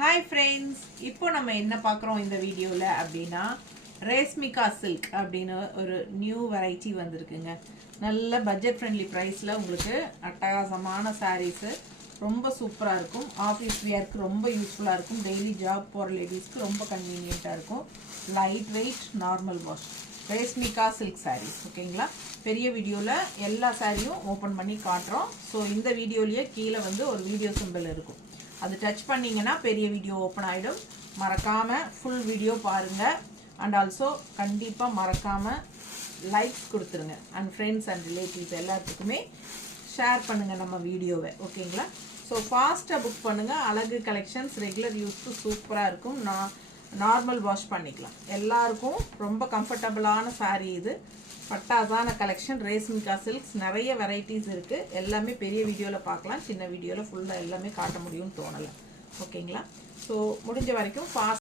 Hi friends, இப்போ நம்ம என்ன பார்க்குறோம் இந்த வீடியோவில் அப்படின்னா ரேஸ்மிகா சில்க் அப்படின்னு ஒரு நியூ வெரைட்டி வந்திருக்குங்க. நல்ல பட்ஜெட் ஃப்ரெண்ட்லி ப்ரைஸில் உங்களுக்கு அட்டகாசமான சாரீஸு ரொம்ப சூப்பராக இருக்கும். ஆஃபீஸ் வியர்க்கு ரொம்ப யூஸ்ஃபுல்லாக இருக்கும். டெய்லி ஜாப் போகிற லேடிஸ்க்கு ரொம்ப கன்வீனியண்ட்டாக இருக்கும். லைட் வெயிட் நார்மல் வாஷ் ரேஸ்மிகா சில்க் சாரீஸ். ஓகேங்களா? பெரிய வீடியோவில் எல்லா சாரியும் ஓப்பன் பண்ணி காட்டுறோம். ஸோ இந்த வீடியோலேயே கீழே வந்து ஒரு வீடியோ சிம்பிள் இருக்கும். அது டச் பண்ணிங்கன்னா பெரிய வீடியோ ஓப்பன் ஆகிடும். மறக்காமல் ஃபுல் வீடியோ பாருங்கள். அண்ட் ஆல்சோ கண்டிப்பாக மறக்காமல் லைக்ஸ் கொடுத்துருங்க. அண்ட் ஃப்ரெண்ட்ஸ் அண்ட் ரிலேட்டிவ்ஸ் எல்லாத்துக்குமே ஷேர் பண்ணுங்கள் நம்ம வீடியோவை. ஓகேங்களா? ஸோ ஃபாஸ்ட்டாக புக் பண்ணுங்கள். அழகு கலெக்ஷன்ஸ் ரெகுலர் யூஸ்க்கு சூப்பராக இருக்கும். நார்மல் வாஷ் பண்ணிக்கலாம். எல்லாருக்கும் ரொம்ப கம்ஃபர்டபுளான சாரீ இது. பட்டாசான கலெக்ஷன் ரேஸ்மிகா சில்க்ஸ். நிறைய வெரைட்டிஸ் இருக்குது. எல்லாமே பெரிய வீடியோவில் பார்க்கலாம். சின்ன வீடியோவில் ஃபுல்லாக எல்லாமே காட்ட முடியும்னு தோணலை. ஓகேங்களா? ஸோ முடிஞ்ச வரைக்கும் ஃபாஸ்ட்